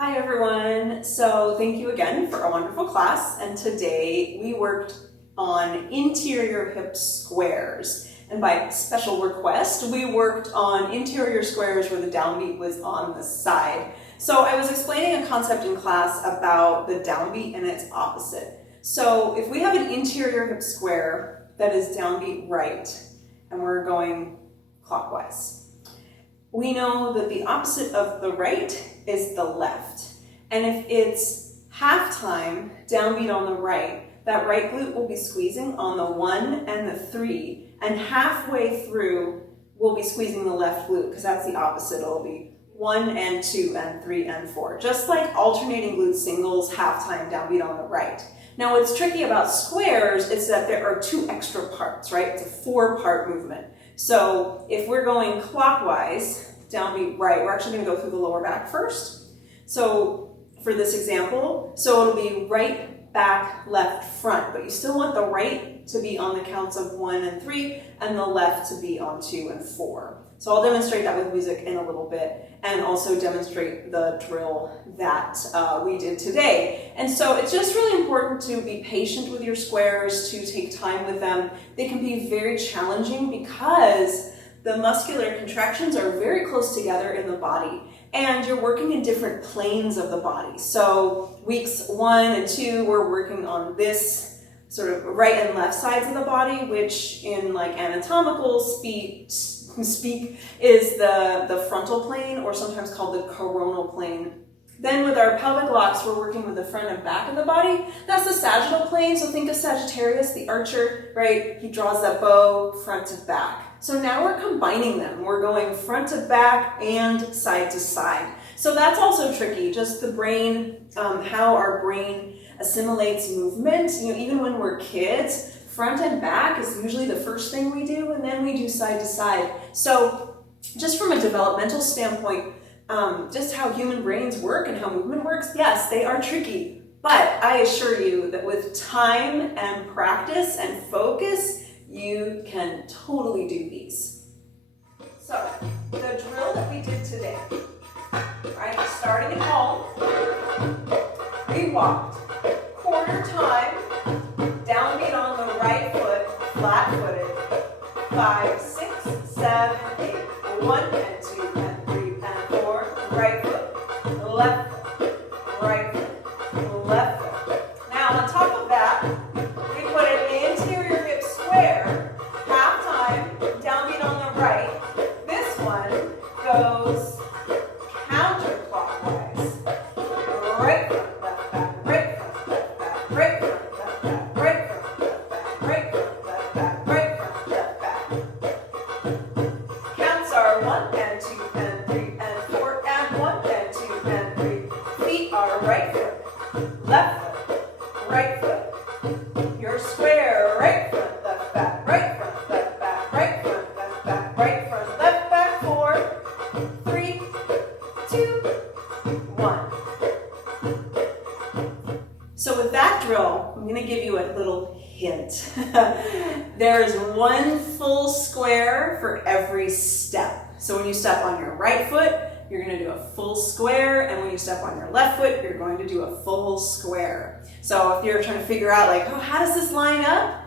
Hi everyone, so thank you again for a wonderful class, and today we worked on interior hip squares, and by special request we worked on interior squares where the downbeat was on the side. So I was explaining a concept in class about the downbeat and its opposite. So if we have an interior hip square that is downbeat right and we're going clockwise, we know that the opposite of the right is the left. And if it's half time, downbeat on the right, that right glute will be squeezing on the 1 and the 3, and halfway through we'll be squeezing the left glute because that's the opposite. It'll be 1 and 2 and 3 and 4. Just like alternating glute singles, half time, downbeat on the right. Now what's tricky about squares is that there are 2 extra parts, right? It's a 4-part movement. So if we're going clockwise, downbeat right, we're actually going to go through the lower back first. So for this example, so it'll be right, back, left, front, but you still want the right to be on the counts of 1 and 3 and the left to be on 2 and 4. So I'll demonstrate that with music in a little bit and also demonstrate the drill that we did today. And so it's just really important to be patient with your squares, to take time with them. They can be very challenging because the muscular contractions are very close together in the body and you're working in different planes of the body. So weeks 1 and 2, we're working on this sort of right and left sides of the body, which in like anatomical speak is the frontal plane, or sometimes called the coronal plane. Then with our pelvic locks, we're working with the front and back of the body. That's the sagittal plane, so think of Sagittarius, the archer, right? He draws that bow front to back. So now we're combining them. We're going front to back and side to side. So that's also tricky, just the brain, how our brain assimilates movement. You know, even when we're kids, front and back is usually the first thing we do, and then we do side to side. So just from a developmental standpoint, just how human brains work and how movement works, yes, they are tricky. But I assure you that with time and practice and focus, you can totally do these. So the drill that we did today, right, starting at home, we walked quarter time, downbeat on the right foot, flat-footed, 5, 6, 7, 8, 1 and 2 and 3 and 4, right foot, left foot, right foot, left foot. Now on top of that, we put an interior hip square, half time, downbeat on the right. This one goes counterclockwise, right foot, left back, right foot, left back, right foot, left back, right foot, left back, right foot, left back, right foot, left back. Counts are 1 and 2 and 3 and 4 and 1 and 2 and 3. Feet are right foot, left foot, right foot. Your square, right foot, left back, right front, left back, right front, left back, right front, left back. 4, 3, 2, 1. So with that drill, I'm going to give you a little hint. There is 1 full square for every step. So when you step on your right foot, you're going to do a full square, and when you step on your left foot, you're going to do a full square. So if you're trying to figure out like, oh, how does this line up?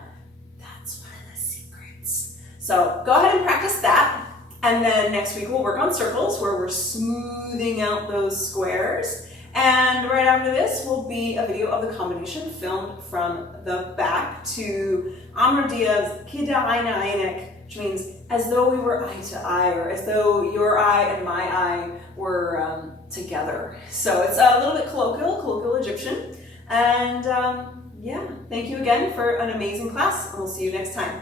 That's one of the secrets. So go ahead and practice that. And then next week we'll work on circles where we're smoothing out those squares. And right after this will be a video of the combination filmed from the back to Amr Diaz Kida Aina Ainek, which means as though we were eye to eye, or as though your eye and my eye were together. So it's a little bit colloquial Egyptian. And yeah, thank you again for an amazing class, and we'll see you next time.